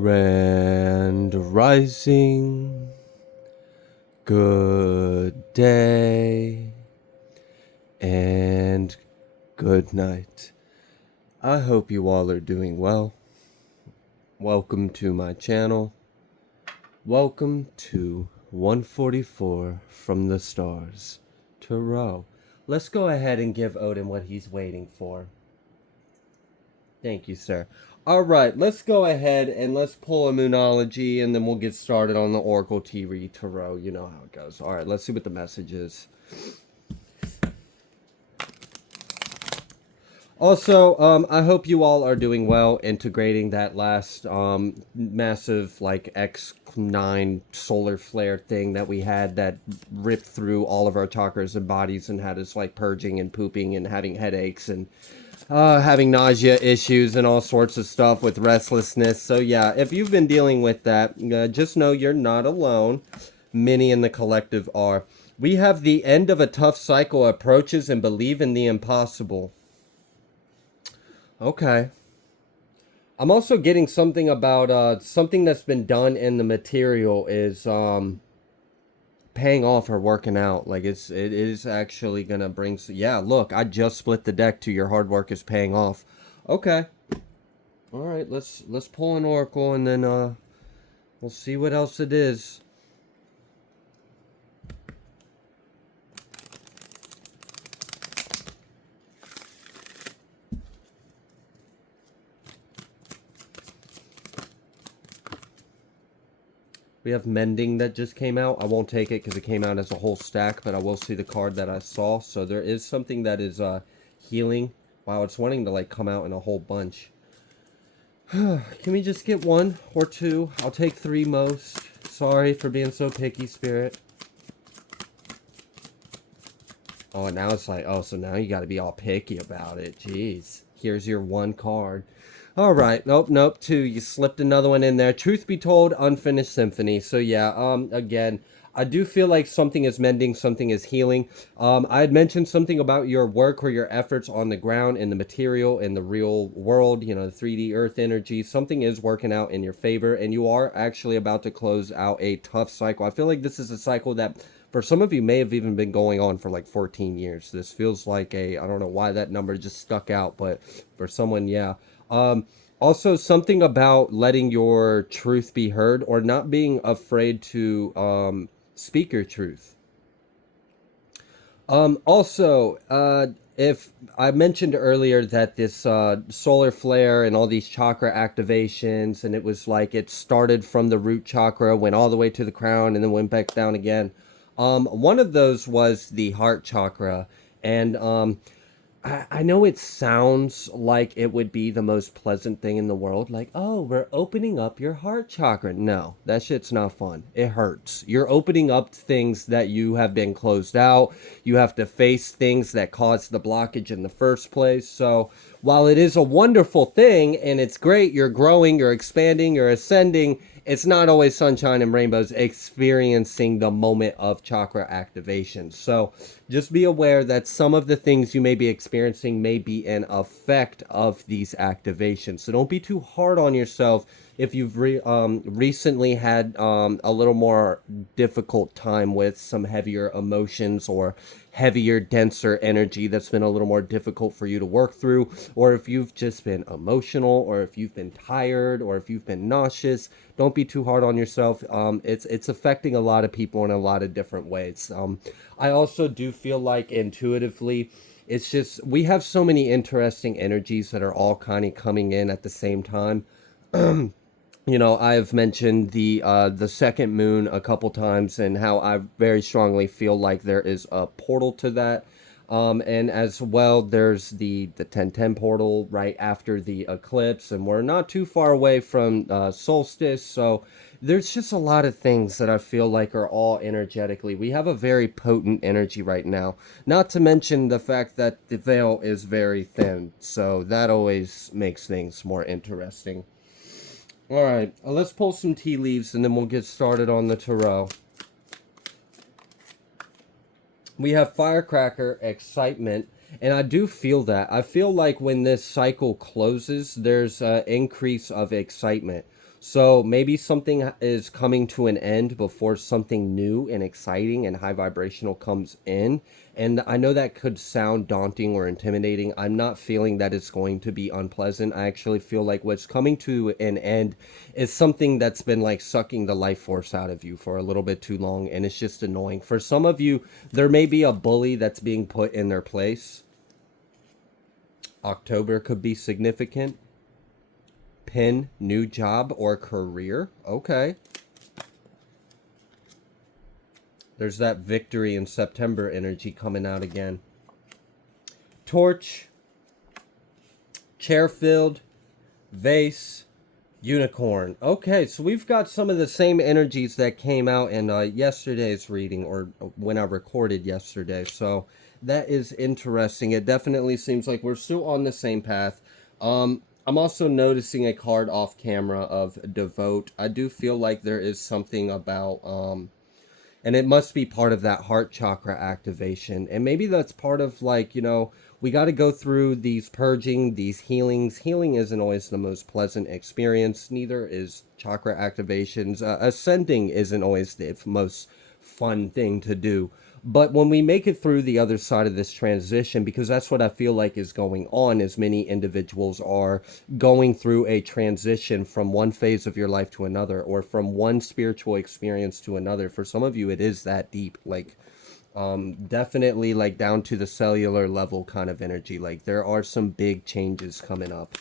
Grand Rising, good day, and good night. I hope you all are doing well. Welcome to my channel. Welcome to 144 from the stars, Tarot. Let's go ahead and give Odin what he's waiting for. Thank you, sir. All right, let's go ahead and let's pull a Moonology, and then we'll get started on the Oracle Tarot. You know how it goes. All right, let's see what the message is. Also, I hope you all are doing well integrating that last massive like X9 solar flare thing that we had that ripped through all of our chakras and bodies and had us like purging and pooping and having headaches and having nausea issues and all sorts of stuff with restlessness. So yeah, if you've been dealing with that, just know you're not alone. Many in the collective are. We have the end of a tough cycle approaches and believe in the impossible. Okay. I'm also getting something about something that's been done in the material is paying off or working out. Like it is actually gonna bring. Yeah, look, I just split the deck to your hard work is paying off. Okay. All right, let's pull an oracle and then we'll see what else it is. We have Mending that just came out. I won't take it because it came out as a whole stack, but I will see the card that I saw. So there is something that is healing. Wow, it's wanting to like come out in a whole bunch. Can we just get one or two? I'll take three most. Sorry for being so picky, Spirit. Oh, and now it's like, oh, so now you got to be all picky about it. Jeez. Here's your one card. All right. Nope. Two. You slipped another one in there. Truth be told, unfinished symphony. So yeah, again, I do feel like something is mending, something is healing. I had mentioned something about your work or your efforts on the ground, in the material, in the real world, you know, the 3D earth energy. Something is working out in your favor, and you are actually about to close out a tough cycle. I feel like this is a cycle that for some of you may have even been going on for like 14 years. This feels like I don't know why that number just stuck out, but for someone, yeah. Also, something about letting your truth be heard or not being afraid to speak your truth. If I mentioned earlier that this solar flare and all these chakra activations, and it was like it started from the root chakra, went all the way to the crown, and then went back down again. One of those was the heart chakra, and I know it sounds like it would be the most pleasant thing in the world. Like, oh, we're opening up your heart chakra. No, that shit's not fun. It hurts. You're opening up things that you have been closed out. You have to face things that caused the blockage in the first place. So while it is a wonderful thing and it's great, you're growing, you're expanding, you're ascending, it's not always sunshine and rainbows experiencing the moment of chakra activation. So just be aware that some of the things you may be experiencing may be an effect of these activations. So don't be too hard on yourself if you've recently had a little more difficult time with some heavier emotions or heavier, denser energy that's been a little more difficult for you to work through, or if you've just been emotional, or if you've been tired, or if you've been nauseous. Don't be too hard on yourself. It's affecting a lot of people in a lot of different ways. I also do feel like intuitively, it's just we have so many interesting energies that are all kind of coming in at the same time. You know, I've mentioned the second moon a couple times and how I very strongly feel like there is a portal to that. And as well, there's the 1010 portal right after the eclipse, and we're not too far away from solstice. So there's just a lot of things that I feel like are all energetically. We have a very potent energy right now. Not to mention the fact that the veil is very thin. So that always makes things more interesting. All right, let's pull some tea leaves and then we'll get started on the tarot. We have firecracker, excitement, and I do feel that. I feel like when this cycle closes, there's an increase of excitement. So maybe something is coming to an end before something new and exciting and high vibrational comes in. And I know that could sound daunting or intimidating. I'm not feeling that it's going to be unpleasant. I actually feel like what's coming to an end is something that's been like sucking the life force out of you for a little bit too long. And it's just annoying. For some of you, there may be a bully that's being put in their place. October could be significant. Pin, new job or career. Okay. There's that victory in September energy coming out again. Torch, chair filled, vase, unicorn. Okay, so we've got some of the same energies that came out in yesterday's reading, or when I recorded yesterday. So that is interesting. It definitely seems like we're still on the same path. I'm also noticing a card off camera of devote. I do feel like there is something about and it must be part of that heart chakra activation. And maybe that's part of like, you know, we got to go through these purging, these healings. Healing isn't always the most pleasant experience. Neither is chakra activations. Ascending isn't always the most fun thing to do. But when we make it through the other side of this transition, because that's what I feel like is going on, as many individuals are going through a transition from one phase of your life to another, or from one spiritual experience to another. For some of you, it is that deep, like definitely like down to the cellular level kind of energy. Like there are some big changes coming up,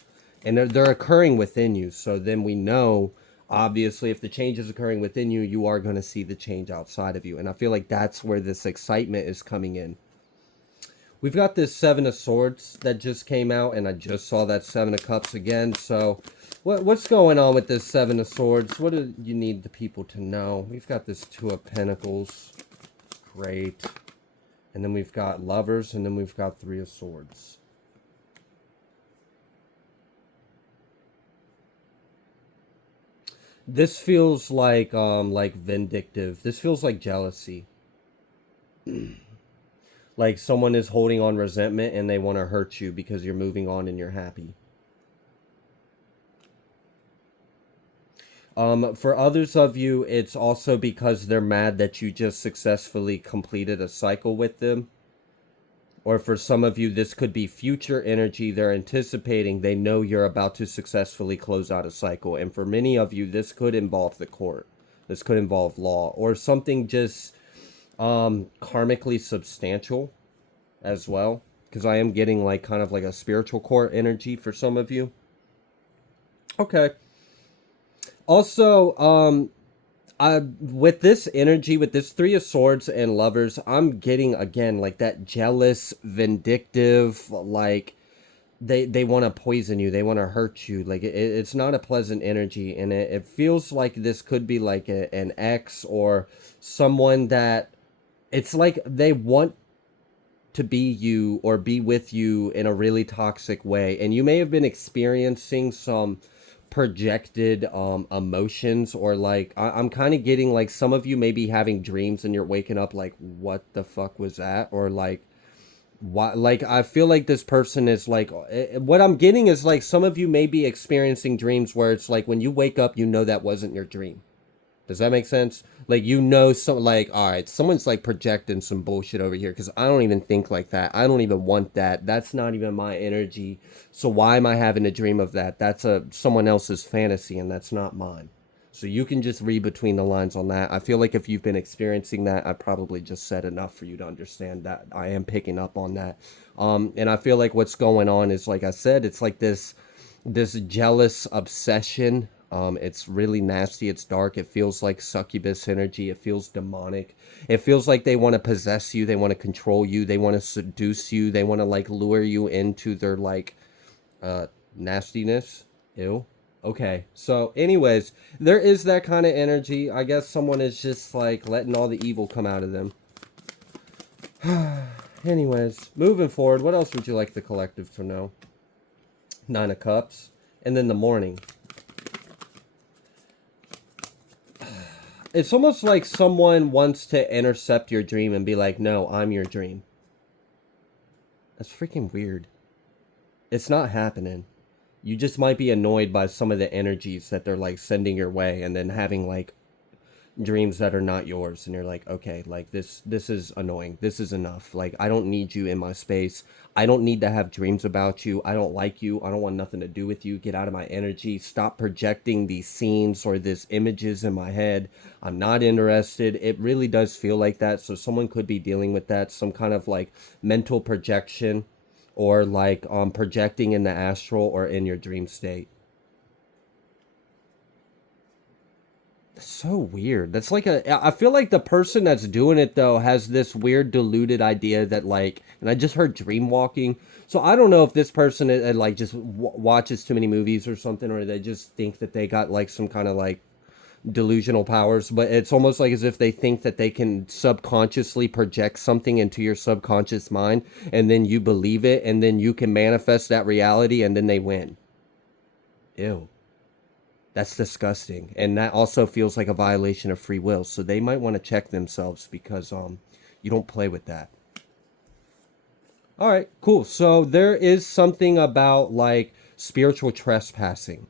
and they're occurring within you. So then we know, obviously, if the change is occurring within you, you are going to see the change outside of you. And I feel like that's where this excitement is coming in. We've got this Seven of Swords that just came out, and I just saw that Seven of Cups again. So what's going on with this Seven of Swords? What do you need the people to know? We've got this Two of Pentacles. Great. And then we've got Lovers, and then we've got Three of Swords. This feels like vindictive. This feels like jealousy. Like someone is holding on resentment and they want to hurt you because you're moving on and you're happy. For others of you, it's also because they're mad that you just successfully completed a cycle with them. Or for some of you, this could be future energy. They're anticipating, they know you're about to successfully close out a cycle. And for many of you, this could involve the court. This could involve law or something just karmically substantial as well. Because I am getting like kind of like a spiritual court energy for some of you. Okay. Also, with this energy, with this Three of Swords and Lovers, I'm getting again like that jealous, vindictive, like they want to poison you, they want to hurt you. Like it's not a pleasant energy, and it feels like this could be like an ex or someone that it's like they want to be you or be with you in a really toxic way, and you may have been experiencing some projected emotions, or like I'm kind of getting like some of you may be having dreams and you're waking up like, what the fuck was that? Or like, why? Like I feel like this person is like what I'm getting is like some of you may be experiencing dreams where it's like when you wake up you know that wasn't your dream. Does that make sense? Like, you know, some like, all right, someone's like projecting some bullshit over here because I don't even think like that. I don't even want that. That's not even my energy. So why am I having a dream of that? That's someone else's fantasy and that's not mine. So you can just read between the lines on that. I feel like if you've been experiencing that, I probably just said enough for you to understand that I am picking up on that. And I feel like what's going on is, like I said, it's like this jealous obsession. It's really nasty. It's dark. It feels like succubus energy. It feels demonic. It feels like they want to possess you. They want to control you. They want to seduce you. They want to like lure you into their like nastiness. Ew. Okay. So anyways, there is that kind of energy. I guess someone is just like letting all the evil come out of them. Anyways, moving forward, what else would you like the collective to know? Nine of Cups. And then the morning. It's almost like someone wants to intercept your dream and be like, no, I'm your dream. That's freaking weird. It's not happening. You just might be annoyed by some of the energies that they're like sending your way, and then having like dreams that are not yours, and you're like, okay, like this is annoying, this is enough, like I don't need you in my space, I don't need to have dreams about you, I don't like you, I don't want nothing to do with you, get out of my energy, stop projecting these scenes or these images in my head, I'm not interested. It really does feel like that. So someone could be dealing with that, some kind of like mental projection, or like projecting in the astral or in your dream state. So weird. That's like I feel like the person that's doing it though has this weird diluted idea that like, and I just heard dream walking. So I don't know if this person like just watches too many movies or something, or they just think that they got like some kind of like delusional powers, but it's almost like as if they think that they can subconsciously project something into your subconscious mind, and then you believe it, and then you can manifest that reality, and then they win. Ew. That's disgusting. And that also feels like a violation of free will. So they might want to check themselves, because you don't play with that. All right, cool. So there is something about like spiritual trespassing.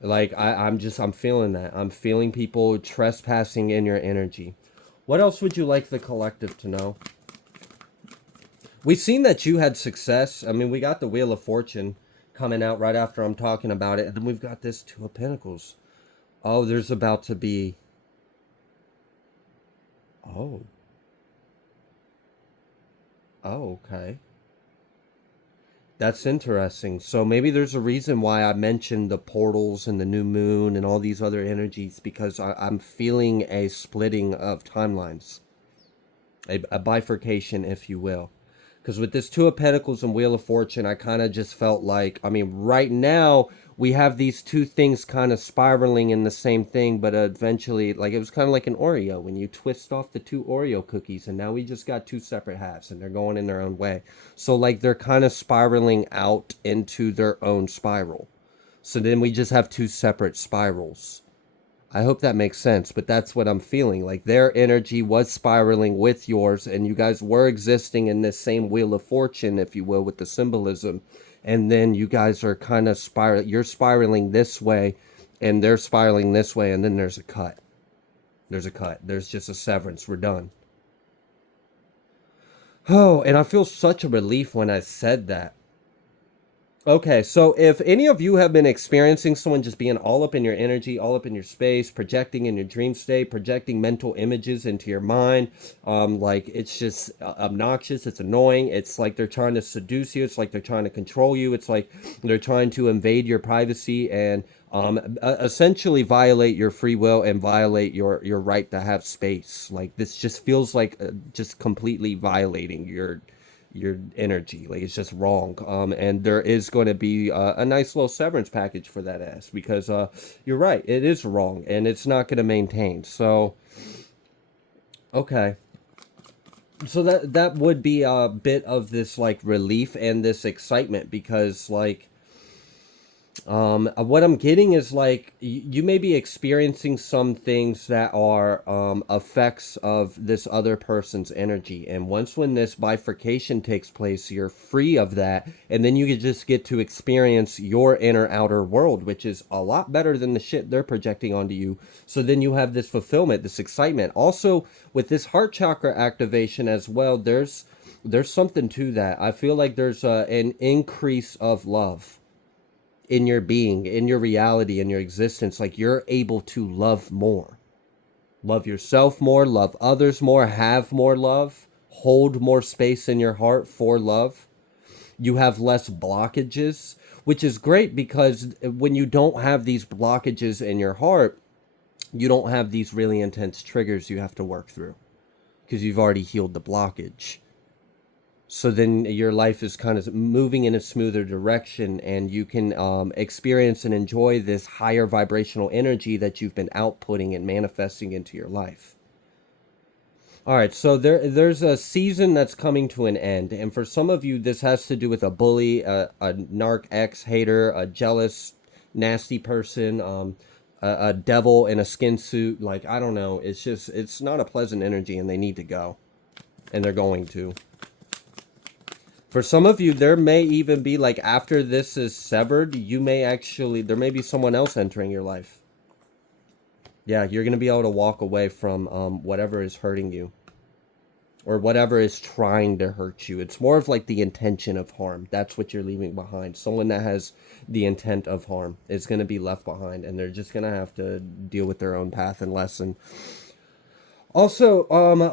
Like I'm feeling that. I'm feeling people trespassing in your energy. What else would you like the collective to know? We've seen that you had success. I mean, we got the Wheel of Fortune coming out right after I'm talking about it. And then we've got this Two of Pentacles. Oh, there's about to be... Oh. Oh, okay. That's interesting. So maybe there's a reason why I mentioned the portals and the new moon and all these other energies, because I'm feeling a splitting of timelines, a bifurcation, if you will. Because with this Two of Pentacles and Wheel of Fortune, I kind of just felt like, I mean, right now we have these two things kind of spiraling in the same thing, but eventually, like, it was kind of like an Oreo when you twist off the two Oreo cookies, and now we just got two separate halves and they're going in their own way. So, like, they're kind of spiraling out into their own spiral. So then we just have two separate spirals. I hope that makes sense, but that's what I'm feeling. Like their energy was spiraling with yours, and you guys were existing in this same Wheel of Fortune, if you will, with the symbolism. And then you guys are kind of you're spiraling this way, and they're spiraling this way, and then there's a cut. There's a cut. There's just a severance. We're done. Oh, and I feel such a relief when I said that. Okay, so if any of you have been experiencing someone just being all up in your energy, all up in your space, projecting in your dream state, projecting mental images into your mind, like it's just obnoxious, it's annoying, it's like they're trying to seduce you, it's like they're trying to control you, it's like they're trying to invade your privacy and essentially violate your free will and violate your right to have space. Like this just feels like just completely violating your energy, like it's just wrong. And there is going to be a nice little severance package for that ass, because you're right, it is wrong and it's not going to maintain. So okay, so that would be a bit of this like relief and this excitement, because like what I'm getting is like you may be experiencing some things that are effects of this other person's energy, and once when this bifurcation takes place, you're free of that, and then you can just get to experience your inner outer world, which is a lot better than the shit they're projecting onto you. So then you have this fulfillment, this excitement. Also, with this heart chakra activation as well, there's something to that. I feel like there's an increase of love in your being, in your reality, in your existence. Like you're able to love more, love yourself more, love others more, have more love, hold more space in your heart for love. You have less blockages, which is great, because when you don't have these blockages in your heart, you don't have these really intense triggers you have to work through, because you've already healed the blockage. So then your life is kind of moving in a smoother direction, and you can experience and enjoy this higher vibrational energy that you've been outputting and manifesting into your life. All right, so there's a season that's coming to an end, and for some of you, this has to do with a bully, a narc ex-hater, a jealous, nasty person, a devil in a skin suit. Like, I don't know, it's not a pleasant energy, and they need to go, and they're going to. For some of you, there may even be like after this is severed, there may be someone else entering your life. Yeah, you're going to be able to walk away from whatever is hurting you or whatever is trying to hurt you. It's more of like the intention of harm. That's what you're leaving behind. Someone that has the intent of harm is going to be left behind, and they're just going to have to deal with their own path and lesson. Also,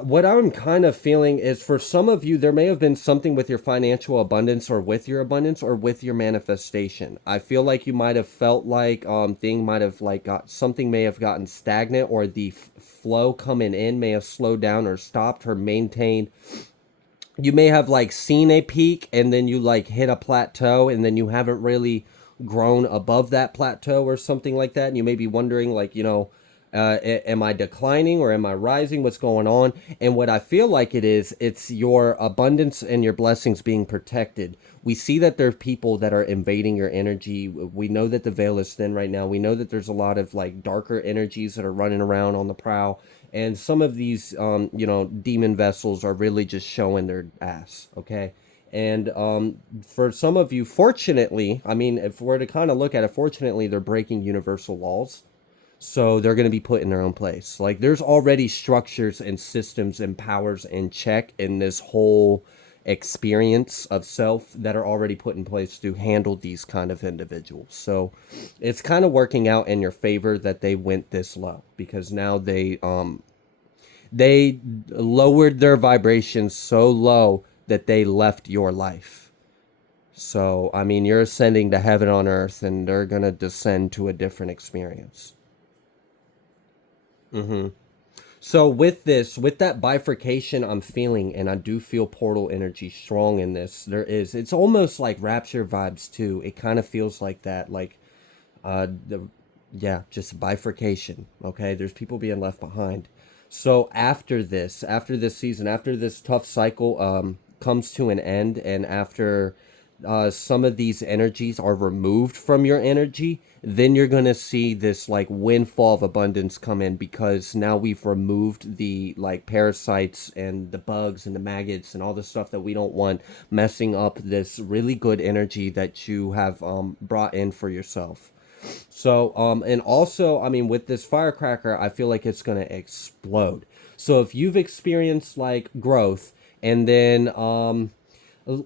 what I'm kind of feeling is for some of you, there may have been something with your financial abundance or with your abundance or with your manifestation. I feel like you might have felt like thing might have like got something may have gotten stagnant, or the flow coming in may have slowed down or stopped or maintained. You may have like seen a peak and then you like hit a plateau and then you haven't really grown above that plateau or something like that. And you may be wondering like, am I declining or am I rising? What's going on? And what I feel like it's your abundance and your blessings being protected. We see that there are people that are invading your energy. We know that the veil is thin right now. We know that there's a lot of like darker energies that are running around on the prowl. And some of these, demon vessels are really just showing their ass. Okay. And for some of you, fortunately, I mean, if we're to kind of look at it, fortunately, they're breaking universal laws. So they're going to be put in their own place. Like there's already structures and systems and powers in check in this whole experience of self that are already put in place to handle these kind of individuals. So it's kind of working out in your favor that they went this low, because now they lowered their vibrations so low that they left your life. So I mean, you're ascending to heaven on earth and they're going to descend to a different experience. Mm-hmm. So with that bifurcation I'm feeling, and I do feel portal energy strong in this, it's almost like rapture vibes too. It kind of feels like that, like, the, yeah, just bifurcation. Okay. There's people being left behind. So after this season, after this tough cycle, comes to an end, and after some of these energies are removed from your energy, then you're going to see this like windfall of abundance come in, because now we've removed the like parasites and the bugs and the maggots and all the stuff that we don't want messing up this really good energy that you have brought in for yourself. So, and also, I mean, with this firecracker, I feel like it's going to explode. So if you've experienced like growth, and then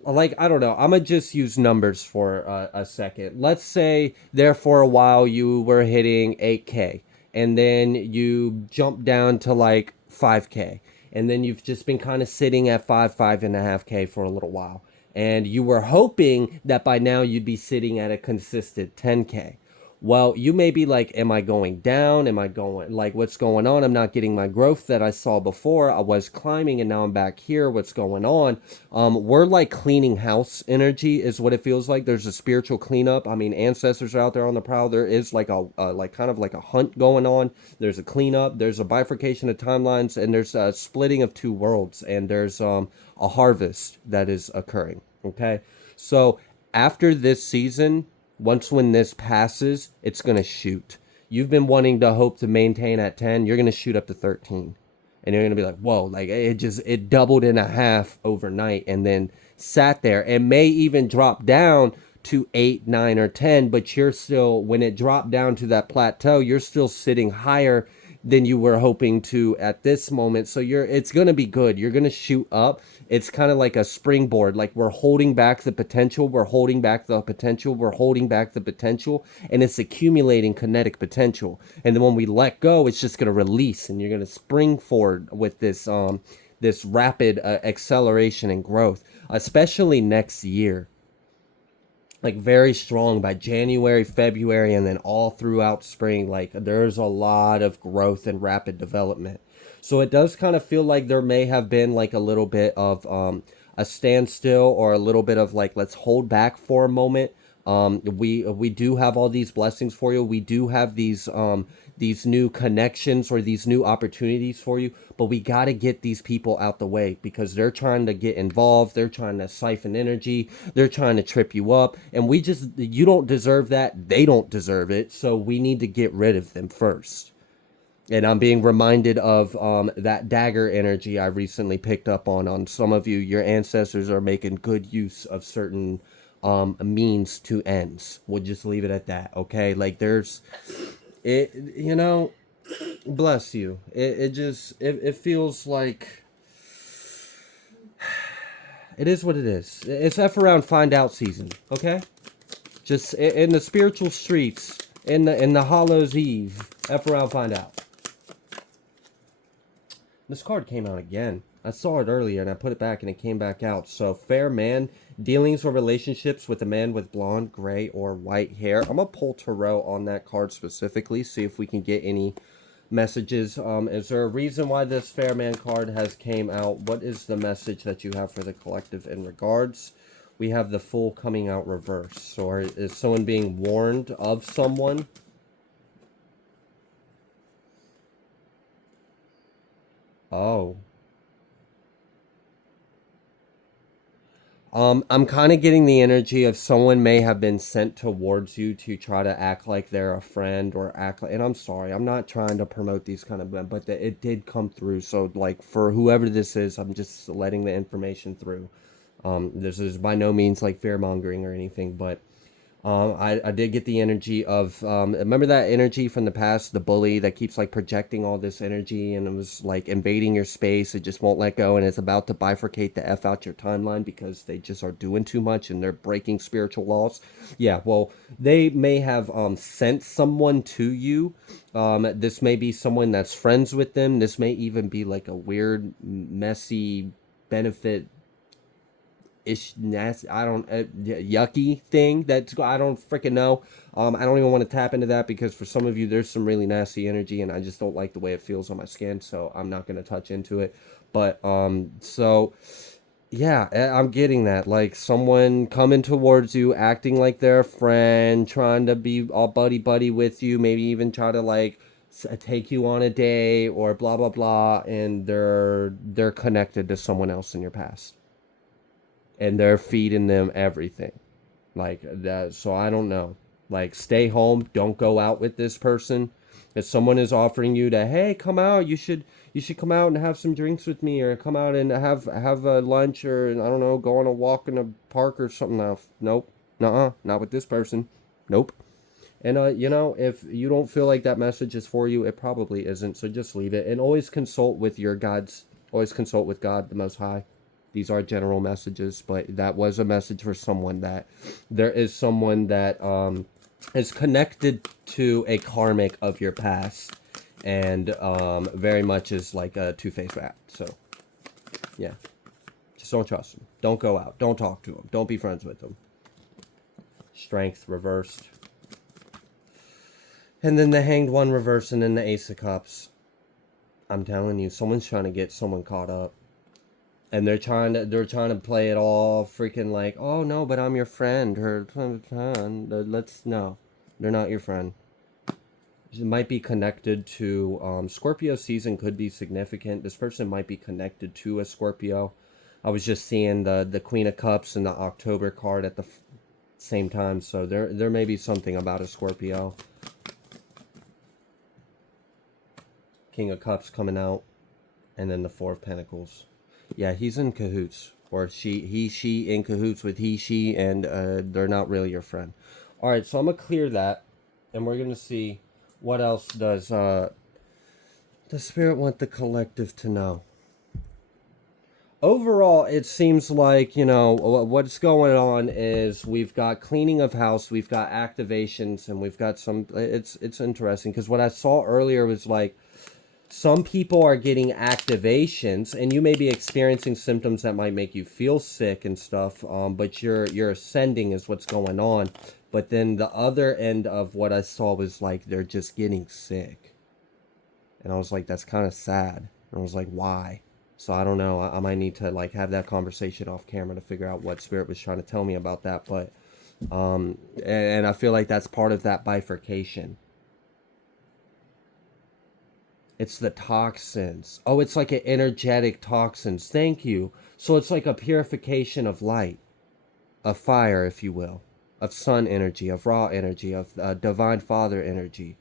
like, I don't know, I'm gonna just use numbers for a second. Let's say there for a while you were hitting 8K, and then you jumped down to like 5K, and then you've just been kind of sitting at 5.5K for a little while, and you were hoping that by now you'd be sitting at a consistent 10K. Well, you may be like, am I going down? Am I going, like, what's going on? I'm not getting my growth that I saw before. I was climbing and now I'm back here. What's going on? We're like cleaning house energy is what it feels like. There's a spiritual cleanup. I mean, ancestors are out there on the prowl. There is like like kind of like a hunt going on. There's a cleanup. There's a bifurcation of timelines, and there's a splitting of two worlds, and there's a harvest that is occurring. Okay. So after this season, once when this passes, it's going to shoot. You've been wanting to hope to maintain at 10, you're going to shoot up to 13. And you're going to be like, whoa, like it doubled in a half overnight, and then sat there, and may even drop down to 8, 9, or 10, but you're still, when it dropped down to that plateau, you're still sitting higher than you were hoping to at this moment. So it's going to be good. You're going to shoot up. It's kind of like a springboard. Like we're holding back the potential. We're holding back the potential. We're holding back the potential, and it's accumulating kinetic potential. And then when we let go, it's just going to release, and you're going to spring forward with this rapid acceleration and growth, especially next year. Like very strong by January, February, and then all throughout spring. Like there's a lot of growth and rapid development. So it does kind of feel like there may have been like a little bit of a standstill, or a little bit of like, let's hold back for a moment. We do have all these blessings for you. We do have these new connections or these new opportunities for you, but we got to get these people out the way, because they're trying to get involved. They're trying to siphon energy. They're trying to trip you up, and you don't deserve that. They don't deserve it. So we need to get rid of them first. And I'm being reminded of that dagger energy I recently picked up on some of you. Your ancestors are making good use of certain means to ends. We'll just leave it at that, okay? Like there's it, you know, bless you. It feels like it is what it is. It's F around find out season, okay? Just in the spiritual streets, in the Hallows Eve, F around find out. This card came out again. I saw it earlier and I put it back and it came back out. So, fair man, dealings or relationships with a man with blonde, gray, or white hair. I'm going to pull tarot on that card specifically, see if we can get any messages. Is there a reason why this fair man card has came out? What is the message that you have for the collective in regards? We have the Fool coming out reverse. Or is someone being warned of someone? Oh. I'm kind of getting the energy of someone may have been sent towards you to try to act like they're a friend or act like, and I'm sorry, I'm not trying to promote these kind of, but it did come through. So like for whoever this is, I'm just letting the information through. This is by no means like fear mongering or anything, but I did get the energy of remember that energy from the past, the bully that keeps like projecting all this energy and it was like invading your space. It just won't let go and it's about to bifurcate the F out your timeline because they just are doing too much and they're breaking spiritual laws. Yeah, well, they may have sent someone to you. This may be someone that's friends with them. This may even be like a weird, messy benefit ish nasty, I don't yucky thing that's I don't freaking know. I don't even want to tap into that because for some of you there's some really nasty energy and I just don't like the way it feels on my skin, so I'm not going to touch into it. But so yeah, I'm getting that, like someone coming towards you acting like they're a friend, trying to be all buddy buddy with you, maybe even try to like take you on a date or blah blah blah, and they're connected to someone else in your past and they're feeding them everything like that. So I don't know, like stay home, don't go out with this person. If someone is offering you to, hey, come out, you should come out and have some drinks with me or come out and have a lunch or I don't know, go on a walk in a park or something else. Nope. Nuh-uh, not with this person. Nope. And if you don't feel like that message is for you, it probably isn't, so just leave it and always consult with your gods. Always consult with God the Most High. These are general messages, but that was a message for someone that there is someone that is connected to a karmic of your past and very much is like a two-faced rat. So, yeah. Just don't trust them. Don't go out. Don't talk to them. Don't be friends with them. Strength reversed. And then the Hanged One reversed and then the Ace of Cups. I'm telling you, someone's trying to get someone caught up. And they're trying to play it all freaking like, oh no, but I'm your friend. Let's no, they're not your friend. It might be connected to Scorpio season could be significant. This person might be connected to a Scorpio. I was just seeing the Queen of Cups and the October card at the same time, so there may be something about a Scorpio. King of Cups coming out, and then the Four of Pentacles. Yeah, he's in cahoots. Or she in cahoots with he, she, and they're not really your friend. Alright, so I'm going to clear that. And we're going to see what else does the Spirit want the collective to know. Overall, it seems like, what's going on is we've got cleaning of house, we've got activations, and we've got some... It's interesting, because what I saw earlier was like, some people are getting activations, and you may be experiencing symptoms that might make you feel sick and stuff, but you're ascending is what's going on. But then the other end of what I saw was like they're just getting sick. And I was like, that's kind of sad. And I was like, why? So I don't know. I might need to like have that conversation off camera to figure out what Spirit was trying to tell me about that. But, and I feel like that's part of that bifurcation. It's the toxins. Oh, it's like an energetic toxins. Thank you. So it's like a purification of light, of fire, if you will, of sun energy, of raw energy, of divine father energy.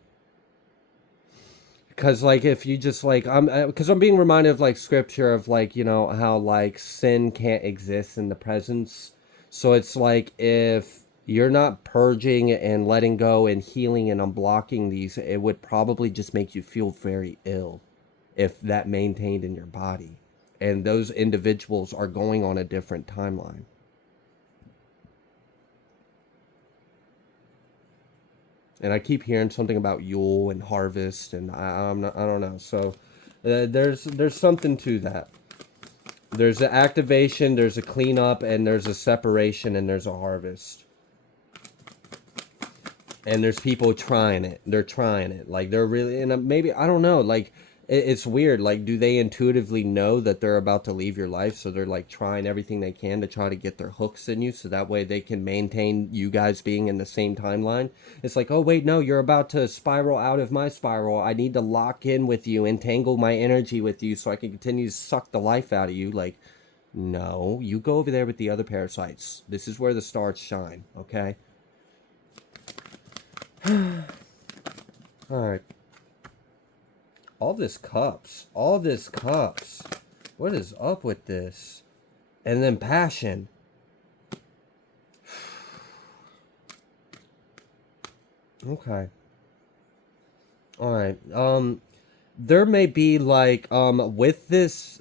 Because like if you just like because I'm being reminded of like scripture of like, you know, how like sin can't exist in the presence. So it's like if you're not purging and letting go and healing and unblocking these, it would probably just make you feel very ill if that maintained in your body. And those individuals are going on a different timeline. And I keep hearing something about Yule and harvest, and I don't know. So there's something to that. There's an activation, there's a cleanup, and there's a separation, and there's a harvest. And there's people trying it. They're trying it. Like they're really, and maybe I don't know. Like it's weird. Like, do they intuitively know that they're about to leave your life, so they're like trying everything they can to try to get their hooks in you, so that way they can maintain you guys being in the same timeline? It's like, oh wait, no, you're about to spiral out of my spiral. I need to lock in with you, entangle my energy with you, so I can continue to suck the life out of you. Like, no, you go over there with the other parasites. This is where the stars shine. Okay. All right. All this cups. All this cups. What is up with this? And then passion. Okay. All right. There may be like with this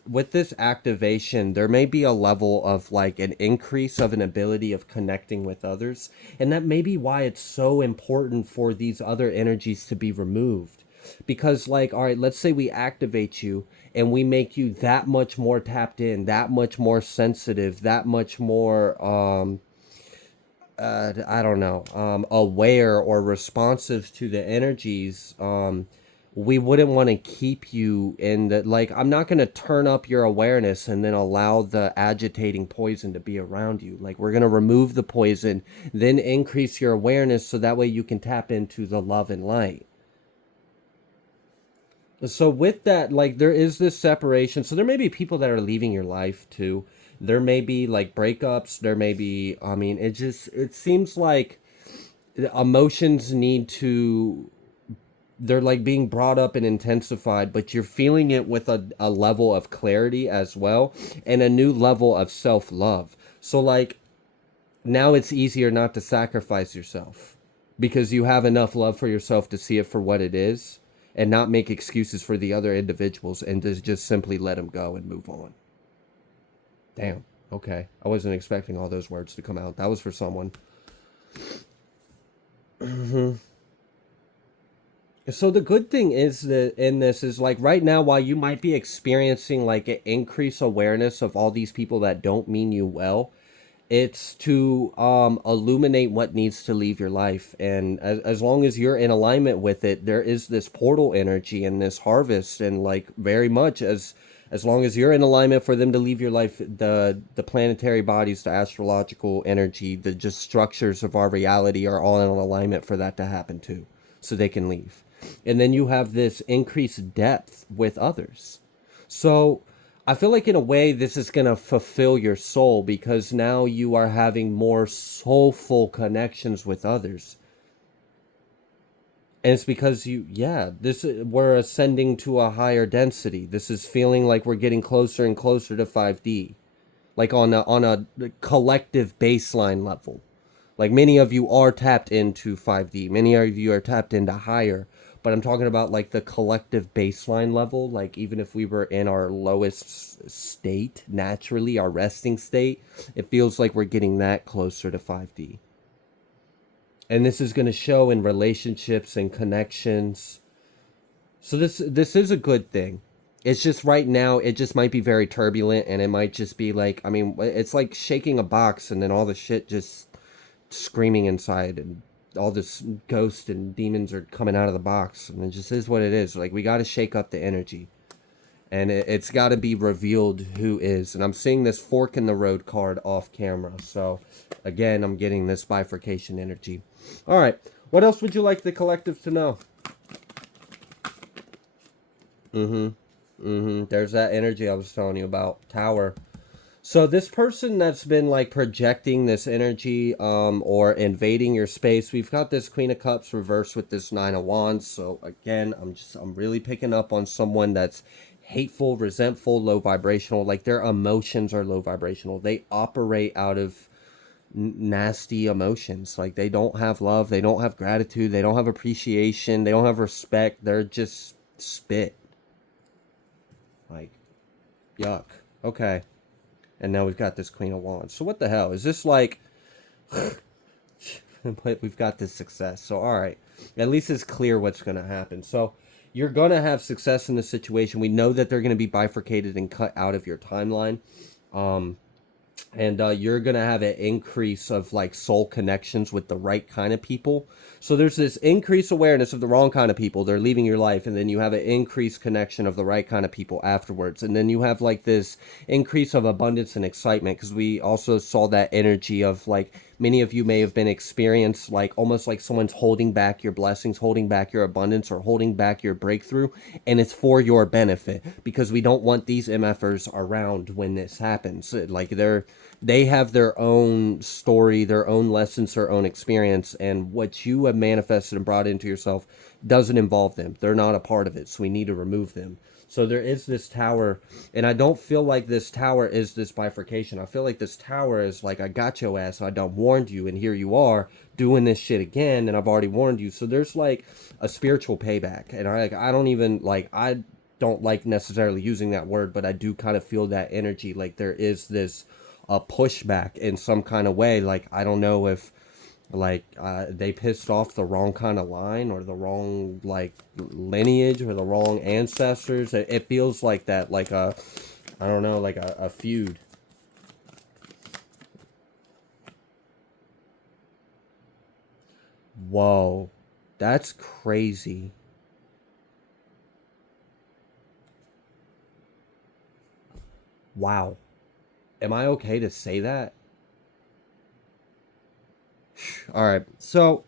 activation, there may be a level of like an increase of an ability of connecting with others, and that may be why it's so important for these other energies to be removed. Because like, all right, let's say we activate you and we make you that much more tapped in, that much more sensitive, that much more I don't know, aware or responsive to the energies. We wouldn't want to keep you in the, like, I'm not going to turn up your awareness and then allow the agitating poison to be around you. Like, we're going to remove the poison, then increase your awareness so that way you can tap into the love and light. So with that, like, there is this separation. So there may be people that are leaving your life too. There may be like breakups. There may be, I mean, it seems like emotions need to, they're like being brought up and intensified, but you're feeling it with a level of clarity as well, and a new level of self-love. So like now it's easier not to sacrifice yourself because you have enough love for yourself to see it for what it is and not make excuses for the other individuals, and to just simply let them go and move on. Damn. Okay. I wasn't expecting all those words to come out. That was for someone. So the good thing is that in this is like right now, while you might be experiencing like an increased awareness of all these people that don't mean you well, it's to illuminate what needs to leave your life. And as long as you're in alignment with it, there is this portal energy and this harvest, and like very much as long as you're in alignment for them to leave your life, the planetary bodies, the astrological energy, the just structures of our reality are all in alignment for that to happen too, so they can leave. And then you have this increased depth with others. So I feel like in a way this is going to fulfill your soul, because now you are having more soulful connections with others. And it's because we're ascending to a higher density. This is feeling like we're getting closer and closer to 5D, like on a collective baseline level. Like many of you are tapped into 5D, many of you are tapped into higher, but I'm talking about like the collective baseline level. Like even if we were in our lowest state, naturally, our resting state, it feels like we're getting that closer to 5D. And this is going to show in relationships and connections. So this is a good thing. It's just right now it just might be very turbulent, and it might just be like, I mean, it's like shaking a box and then all the shit just screaming inside, and all this ghost and demons are coming out of the box, and it just is what it is. Like, we got to shake up the energy, and it's got to be revealed who is. And I'm seeing this fork in the road card off camera, so again, I'm getting this bifurcation energy. All right, what else would you like the collective to know? There's that energy I was telling you about. Tower. So this person that's been like projecting this energy or invading your space, we've got this Queen of Cups reversed with this Nine of Wands. So again, I'm really picking up on someone that's hateful, resentful, low vibrational, like their emotions are low vibrational. They operate out of nasty emotions. Like they don't have love, they don't have gratitude, they don't have appreciation, they don't have respect. They're just spit. Like yuck. Okay. And now we've got this Queen of Wands. So what the hell? Is this like... but we've got this success. So, all right. At least it's clear what's going to happen. So, you're going to have success in this situation. We know that they're going to be bifurcated and cut out of your timeline. And you're going to have an increase of like soul connections with the right kind of people. So there's this increased awareness of the wrong kind of people. They're leaving your life. And then you have an increased connection of the right kind of people afterwards. And then you have like this increase of abundance and excitement, because we also saw that energy of like many of you may have been experienced like almost like someone's holding back your blessings, holding back your abundance, or holding back your breakthrough. And it's for your benefit, because we don't want these MFers around when this happens. Like they have their own story, their own lessons, their own experience, and what you have manifested and brought into yourself doesn't involve them. They're not a part of it, so we need to remove them. So there is this tower, and I don't feel like this tower is this bifurcation. I feel like this tower is like, I got your ass, I done warned you, and here you are doing this shit again, and I've already warned you. So there's like a spiritual payback, and I don't even like, I don't like necessarily using that word, but I do kind of feel that energy. Like there is this a pushback in some kind of way. Like I don't know if like they pissed off the wrong kind of line, or the wrong like lineage, or the wrong ancestors. It feels like that, like a, I don't know, like a feud. Whoa, that's crazy. Wow. Am I okay to say that? All right. So,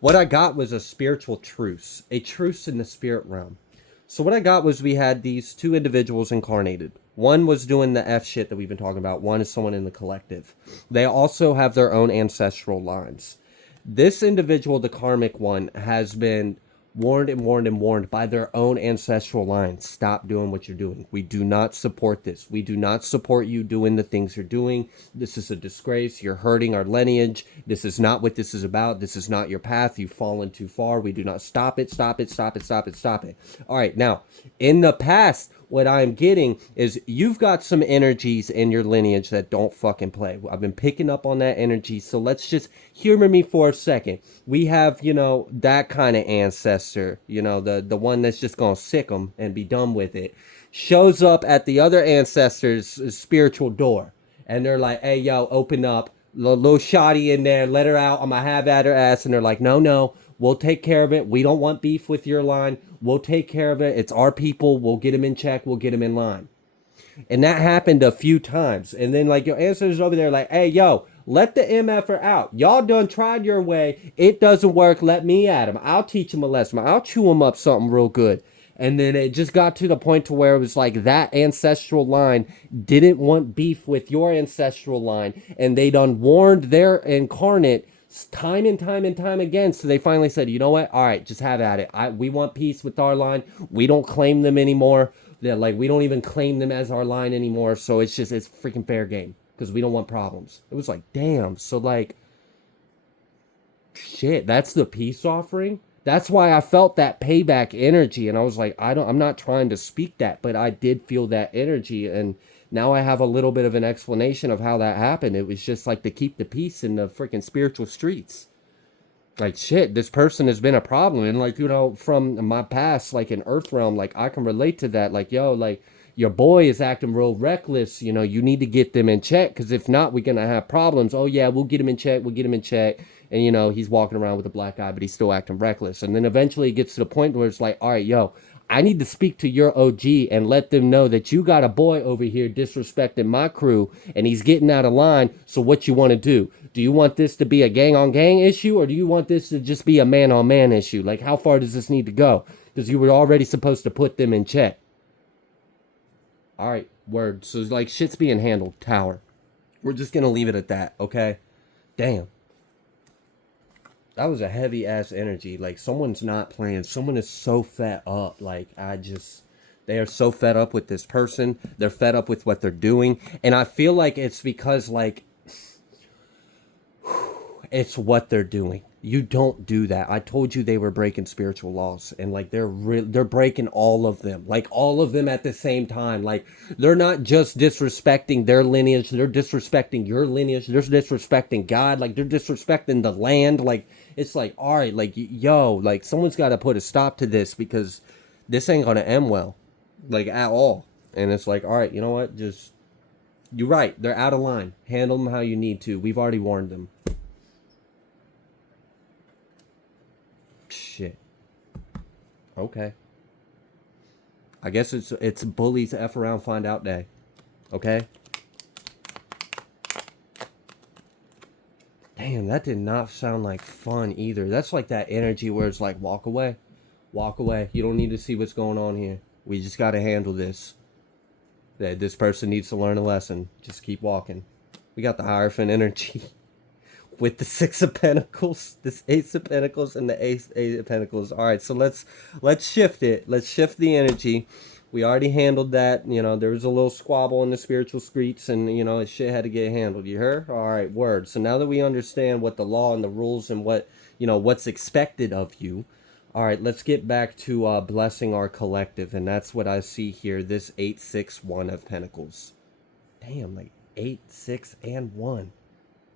what I got was a spiritual truce, a truce in the spirit realm. So what I got was we had these two individuals incarnated. One was doing the F shit that we've been talking about. One is someone in the collective. They also have their own ancestral lines. This individual, the karmic one, has been warned and warned and warned by their own ancestral line. Stop doing what you're doing. We do not support this. We do not support you doing the things you're doing. This is a disgrace. You're hurting our lineage. This is not what this is about. This is not your path. You've fallen too far. We do not stop it. Stop it. Stop it. Stop it. Stop it. All right. Now, in the past, what I'm getting is you've got some energies in your lineage that don't fucking play. I've been picking up on that energy. So let's just humor me for a second. We have, you know, that kind of ancestor, you know, the one that's just going to sick them and be done with it, shows up at the other ancestor's spiritual door. And they're like, hey, yo, open up. Little shoddy in there. Let her out. I'm going to have at her ass. And they're like, no. We'll take care of it. We don't want beef with your line. We'll take care of it. It's our people. We'll get them in check. We'll get them in line. And that happened a few times. And then like your ancestors over there like, hey, yo, let the MFer out. Y'all done tried your way. It doesn't work. Let me at him. I'll teach him a lesson. I'll chew him up something real good. And then it just got to the point to where it was like that ancestral line didn't want beef with your ancestral line. And they done warned their incarnate time and time and time again. So they finally said, you know what? All right, just have at it. We want peace with our line. We don't claim them anymore. They're like, we don't even claim them as our line anymore. So it's freaking fair game, because we don't want problems. It was like, damn. So like, shit, that's the peace offering. That's why I felt that payback energy. And I was like, I'm not trying to speak that, but I did feel that energy. And now I have a little bit of an explanation of how that happened. It was just like to keep the peace in the freaking spiritual streets. Like, shit, this person has been a problem. And like, you know, from my past, like in Earth Realm, like I can relate to that. Like, yo, like your boy is acting real reckless. You know, you need to get them in check, because if not, we're going to have problems. Oh yeah, we'll get him in check. We'll get him in check. And you know, he's walking around with a black eye, but he's still acting reckless. And then eventually it gets to the point where it's like, all right, yo, I need to speak to your OG and let them know that you got a boy over here disrespecting my crew and he's getting out of line. So what you want to do? Do you want this to be a gang on gang issue, or do you want this to just be a man on man issue? Like, how far does this need to go? Because you were already supposed to put them in check. All right. Word. So it's like shit's being handled. Tower. We're just gonna leave it at that, okay? Damn. That was a heavy ass energy. Like someone's not playing. Someone is so fed up. Like they are so fed up with this person. They're fed up with what they're doing. And I feel like it's because like it's what they're doing. You don't do that. I told you they were breaking spiritual laws, and like they're breaking all of them, like all of them at the same time. Like they're not just disrespecting their lineage, they're disrespecting your lineage, they're disrespecting God, like they're disrespecting the land. Like it's like, all right, like yo, like someone's got to put a stop to this because this ain't gonna end well, like at all. And it's like, all right, you know what? Just you're right. They're out of line. Handle them how you need to. We've already warned them. Shit. Okay. I guess it's bullies F around find out day. Okay? Damn, that did not sound like fun either. That's like that energy where it's like walk away. Walk away. You don't need to see what's going on here. We just got to handle this. That this person needs to learn a lesson. Just keep walking. We got the Hierophant energy. With the Six of Pentacles, this Ace of Pentacles, and the Eight of Pentacles. All right, so let's shift it. Let's shift the energy. We already handled that. You know, there was a little squabble in the spiritual streets, and you know, shit had to get handled. You heard? All right, word. So now that we understand what the law and the rules and what what's expected of you. All right, let's get back to blessing our collective, and that's what I see here. This 8-6-1 of Pentacles. Damn, like 8, 6, and 1.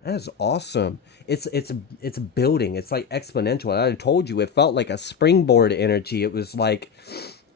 That is awesome. It's building. It's like exponential. I told you it felt like a springboard energy. It was like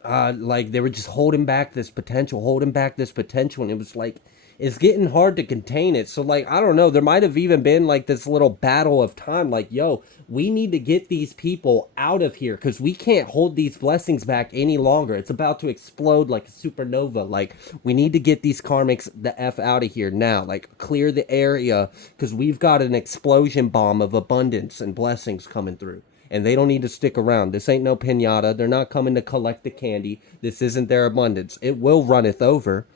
they were just holding back this potential, and it was like it's getting hard to contain it. So like I don't know, there might have even been like this little battle of time like, yo, we need to get these people out of here cuz we can't hold these blessings back any longer. It's about to explode like a supernova. Like we need to get these karmics the F out of here now. Like clear the area cuz we've got an explosion bomb of abundance and blessings coming through. And they don't need to stick around. This ain't no piñata. They're not coming to collect the candy. This isn't their abundance. It will runneth over,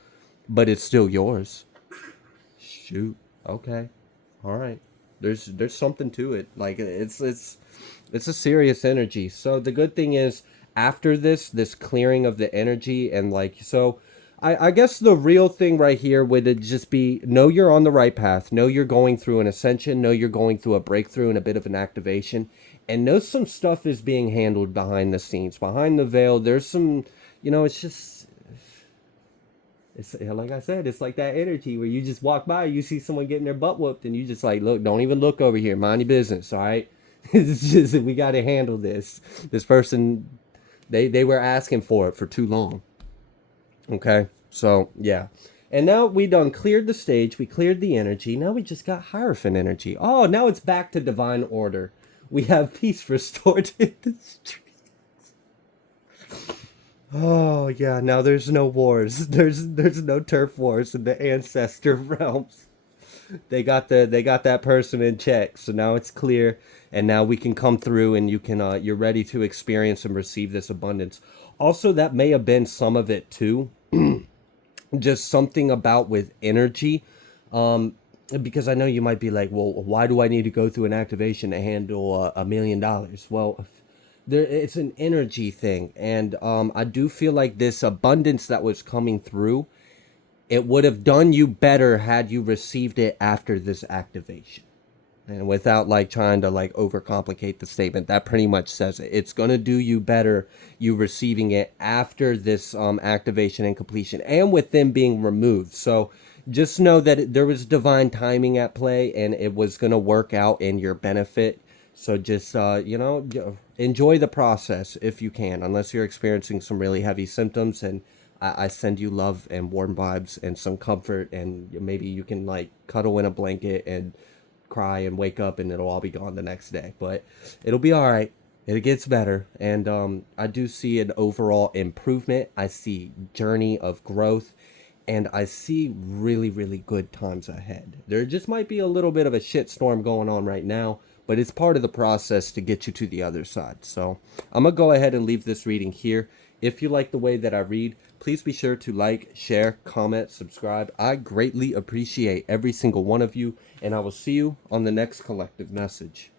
but it's still yours. Shoot. Okay. All right. There's something to it. Like it's a serious energy. So the good thing is after this clearing of the energy and like so I guess the real thing right here would just be know you're on the right path. Know you're going through an ascension. Know you're going through a breakthrough and a bit of an activation. And know some stuff is being handled behind the scenes. Behind the veil, there's some, it's just it's like I said, it's like that energy where you just walk by, you see someone getting their butt whooped, and you just like, look, don't even look over here, mind your business, all right? It's just we got to handle this. This person, they were asking for it for too long. Okay, so yeah, and now we done cleared the stage, we cleared the energy. Now we just got Hierophant energy. Oh, now it's back to divine order. We have peace restored in the street. Oh yeah, now there's no wars. There's no turf wars in the ancestor realms. They got that person in check. So now it's clear and now we can come through and you can you're ready to experience and receive this abundance. Also, that may have been some of it too. Just something about with energy. Because I know you might be like, well, why do I need to go through an activation to handle $1 million? Well, it's an energy thing, and I do feel like this abundance that was coming through, it would have done you better had you received it after this activation. And without like trying to like overcomplicate the statement, that pretty much says it. It's gonna do you better you receiving it after this activation and completion, and with them being removed. So just know that there was divine timing at play, and it was gonna work out in your benefit. So just enjoy the process if you can, unless you're experiencing some really heavy symptoms. And I send you love and warm vibes and some comfort, and maybe you can like cuddle in a blanket and cry and wake up and it'll all be gone the next day, but it'll be all right. It gets better. And I do see an overall improvement. I see journey of growth, and I see really, really good times ahead. There just might be a little bit of a shitstorm going on right now, but it's part of the process to get you to the other side. So I'm going to go ahead and leave this reading here. If you like the way that I read, please be sure to like, share, comment, subscribe. I greatly appreciate every single one of you, and I will see you on the next collective message.